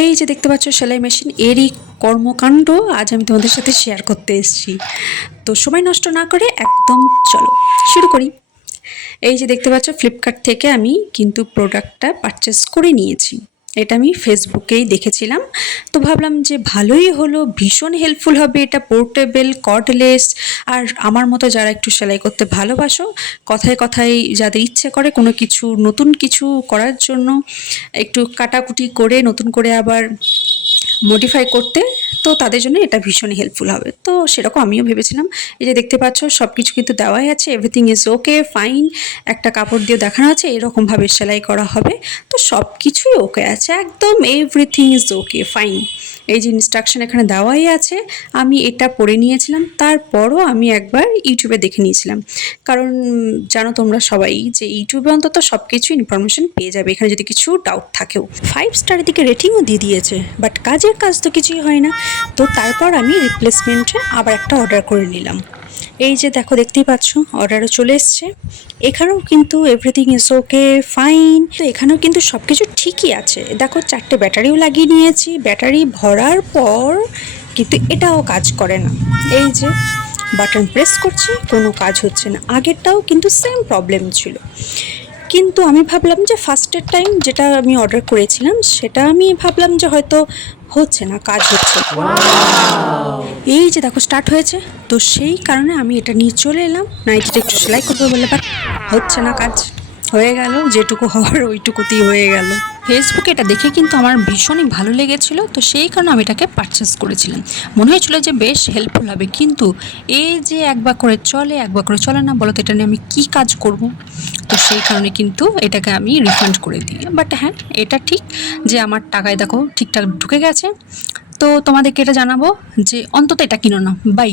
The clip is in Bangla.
এই যে দেখতে পাচ্ছ সেলাই মেশিন, এরই কর্মকাণ্ড আজ আমি তোমাদের সাথে শেয়ার করতে এসেছি। তো সময় নষ্ট না করে একদম চলো শুরু করি। এই যে দেখতে পাচ্ছ ফ্লিপকার্ট থেকে আমি কিন্তু প্রোডাক্টটা পারচেস করে নিয়েছি। এটা আমি ফেসবুকেই দেখেছিলাম, তো ভাবলাম যে ভালোই হলো, ভীষণ হেল্পফুল হবে। এটা পোর্টেবল, কর্ডলেস, আর আমার মতো যারা একটু সেলাই করতে ভালোবাসো, কথায় কথায় যাদের ইচ্ছে করে কোনো কিছু নতুন কিছু করার জন্য, একটু কাটাকুটি করে নতুন করে আবার মডিফাই করতে, তো তাদের জন্য এটা ভীষণই হেল্পফুল হবে। তো সেরকম আমিও ভেবেছিলাম। এই যে দেখতে পাচ্ছ সব কিছু কিন্তু দেওয়াই আছে, এভরিথিং ইজ ওকে ফাইন। একটা কাপড় দিয়ে দেখানো আছে এরকমভাবে সেলাই করা হবে, তো সব কিছুই ওকে আছে, একদম এভরিথিং ইজ ওকে ফাইন। এই যে ইনস্ট্রাকশন এখানে দেওয়াই আছে, আমি এটা পড়ে নিয়েছিলাম। তারপরও আমি একবার ইউটিউবে দেখে নিয়েছিলাম, কারণ জানো তোমরা সবাই যে ইউটিউবে অন্তত সব কিছু ইনফরমেশন পেয়ে যাবে, এখানে যদি কিছু ডাউট থাকেও। 5 স্টারের দিকে রেটিংও দিয়ে দিয়েছে, বাট কাজের কাজ তো কিছুই হয় না। তো তারপর আমি রিপ্লেসমেন্টে আবার একটা অর্ডার করে নিলাম। এই যে দেখো দেখতেই পাচ্ছ অর্ডারও চলে এসছে। এখানেও কিন্তু এভরিথিং ইজ ওকে ফাইন। তো এখানেও কিন্তু সব কিছু ঠিকই আছে। দেখো 4টে ব্যাটারিও লাগিয়ে নিয়েছি। ব্যাটারি ভরার পর কিন্তু এটাও কাজ করে না। এই যে বাটন প্রেস করছি, কোনো কাজ হচ্ছে না। আগেরটাও কিন্তু সেম প্রবলেম ছিল, কিন্তু আমি ভাবলাম যে ফার্স্টের টাইম যেটা আমি অর্ডার করেছিলাম সেটা আমি ভাবলাম যে হয়তো হচ্ছে না, কাজ হচ্ছে। এই যে দেখো স্টার্ট হয়েছে, তো সেই কারণে আমি এটা নিয়ে চলে এলাম। নাইটিটা একটু সেলাই করবো বলে, বাট হচ্ছে না কাজ। হয়ে গেল যেটুকু হওয়ার ওইটুকুতেই হয়ে গেল। ফেসবুকে এটা দেখে কিন্তু আমার ভীষণই ভালো লেগেছিল, তো সেই কারণে আমি এটাকে পারচেস করেছিলাম। মনে হয়েছিল যে বেশ হেল্পফুল হবে, কিন্তু এই যে একবার করে চলে একবার করে চলে না, বলো তো এটা নিয়ে আমি কী কাজ করব। তো সেই কারণে কিন্তু এটাকে আমি রিফান্ড করে দিই। বাট হ্যাঁ, এটা ঠিক যে আমার টাকায় দেখো ঠিকঠাক ঢুকে গেছে। তো তোমাদেরকে এটা জানাবো যে অন্তত এটা কিনো না। বাই।